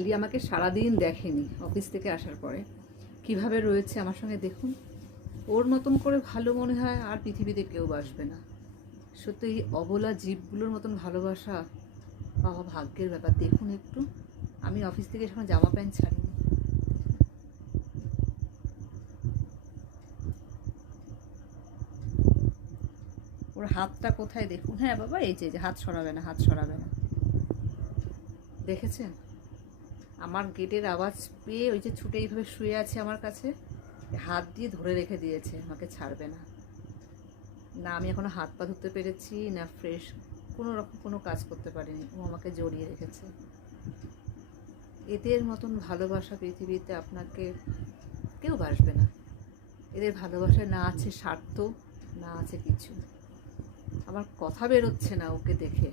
Lily আমাকে সারাদিন দেখেনি অফিস থেকে আসার পরে, কিভাবে রয়েছে আমার সঙ্গে দেখুন। ওর মতন করে ভালো মনে হয় আর পৃথিবীতে কেউ বাসবে না। সত্যি এই অবলা জীবগুলোর মতন ভালোবাসা বাবা, ভাগ্যের ব্যাপার। দেখুন একটু, আমি অফিস থেকে এখন জামা প্যান্ট ছাড়িনি। ওর হাতটা কোথায় দেখুন। হ্যাঁ বাবা, এই যে হাত সরাবে না, হাত সরাবে না, দেখেছেন? আমার গেটের আওয়াজ পেয়ে ওই যে ছুটে এইভাবে শুয়ে আছে আমার কাছে, হাত দিয়ে ধরে রেখে দিয়েছে, আমাকে ছাড়বে না। না আমি এখনো হাত পা ধুতে পেরেছি না ফ্রেশ কোনো রকম কোনো কাজ করতে পারিনি, ও আমাকে জড়িয়ে রেখেছে। এদের মতন ভালোবাসা পৃথিবীতে আপনাকে কেউ বাসবে না। এদের ভালোবাসায় না আছে স্বার্থ, না আছে কিছু। আমার কথা বেরোচ্ছে না ওকে দেখে।